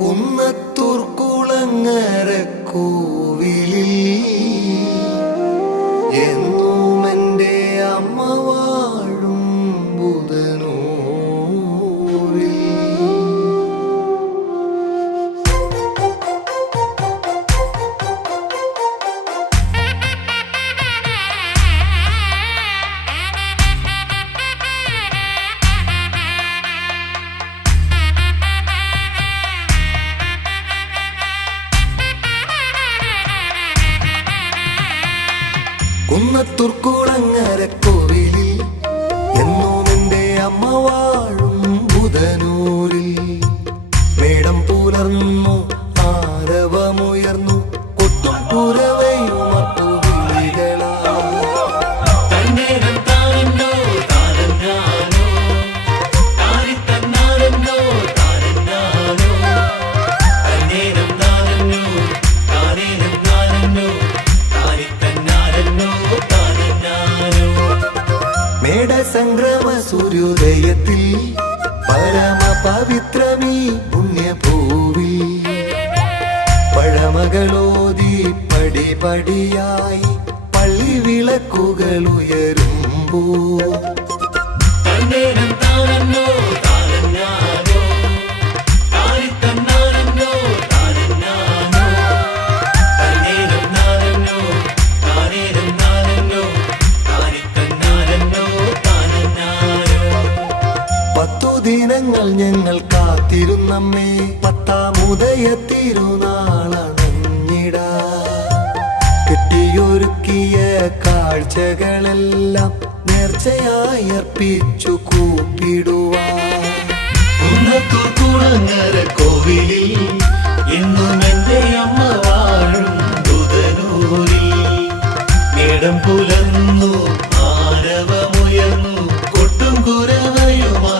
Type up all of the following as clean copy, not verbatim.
കുന്നത്തൂർ കുളങ്ങരക്കോവിലിൽ എന്നും എൻ്റെ അമ്മ വാഴും ബുധനൂരിൽ. കുന്നത്തൂർ കുളങ്ങരക്കോവിലിൽ എന്നും എൻ്റെ അമ്മ വാഴും ബുധനൂരിൽ. മേടം പുലർന്നു, ആരവമുയർന്നു, കൊട്ടും കുരവയും അപ്പുവിളികളാ. മേടസംക്രമ സൂര്യോദയത്തിൽ പരമ പവിത്രമീ പുണ്യഭൂവിൽ പഴമകളോതി പടിപടിയായി പള്ളി വിളക്കുകൾ ഉയരുമ്പോ ദിനങ്ങൾ ഞങ്ങൾ കാത്തിരുന്നമ്മേ, പത്താമുദയ തിരുനാളണഞ്ഞിടാ. കെട്ടിയൊരുക്കിയ കാഴ്ചകളെല്ലാം നേർച്ചയായി അർപ്പിച്ചു കൂപ്പിടുവാൻ. കുന്നത്തൂർ കുളങ്ങരക്കോവിലിൽ എന്നും എൻ്റെ അമ്മ വാഴും ബുധനൂരിൽ. മേടം പുലർന്നു, ആരവമുയർന്നു, കൊട്ടും കുരവയുമാ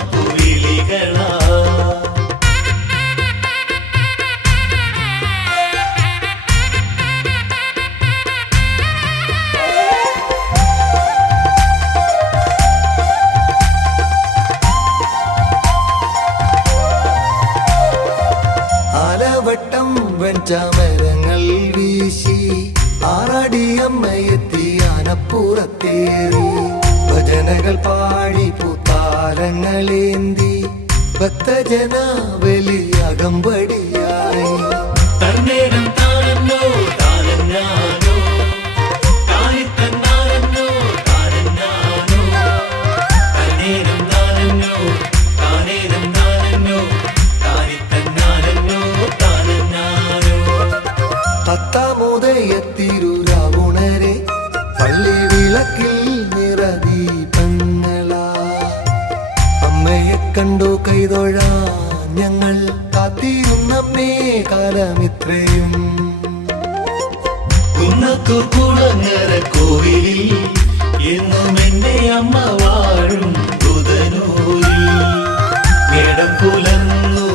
ആലവട്ടം വെഞ്ചാമരങ്ങൾ വീശി ആറാടിയമ്മയെത്തി ആനപ്പുറത്തേറി. ഭജനകൾ പാടി പൂത്താരങ്ങളേന്തി ഭക്തജനാവലി അകമ്പടിയായി. പത്താമുദയത്തിരുരാവുണരെ പള്ളി വിളക്കിൽ നിറദീപങ്ങളാ. അമ്മയെ കണ്ടു കൈതൊഴാൻ ഞങ്ങൾ കാത്തിരുന്നമ്മേ കാലമിത്രയും. കുന്നത്തൂർ കുളങ്ങരക്കോവിലിൽ എന്നും എൻ്റെ അമ്മ വാഴും ബുധനൂരിൽ. മേടം പുലർന്നു,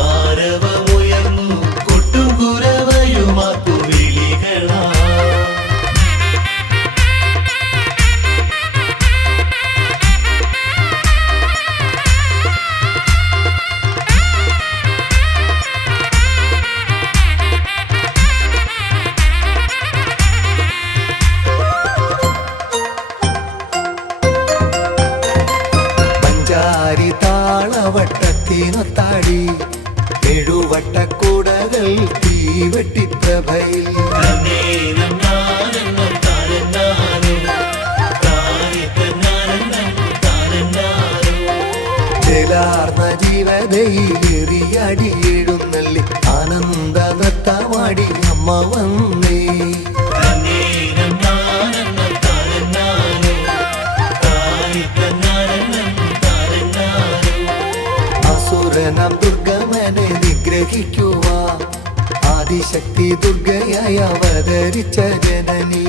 ആരവമുയർന്നു, കൊട്ടും കുരവയുമാ വിളികളാ. പഞ്ചാരി താളവട്ടത്തിനൊത്താടി എഴുവട്ടക്കൂടകൾ തീവെട്ടിപ്രഭയിൽ. ജലാർന്ന ജീവതയിലെറിയടി എഴുന്നള്ളി ആനന്ദ നൃത്തമാടി അമ്മ വന്നേ. അസുരനാം ദുർഗമനെ നിഗ്രഹിക്കുവാൻ ആദിശക്തി ദുർഗയായി അവതരിച്ച ജനനീ.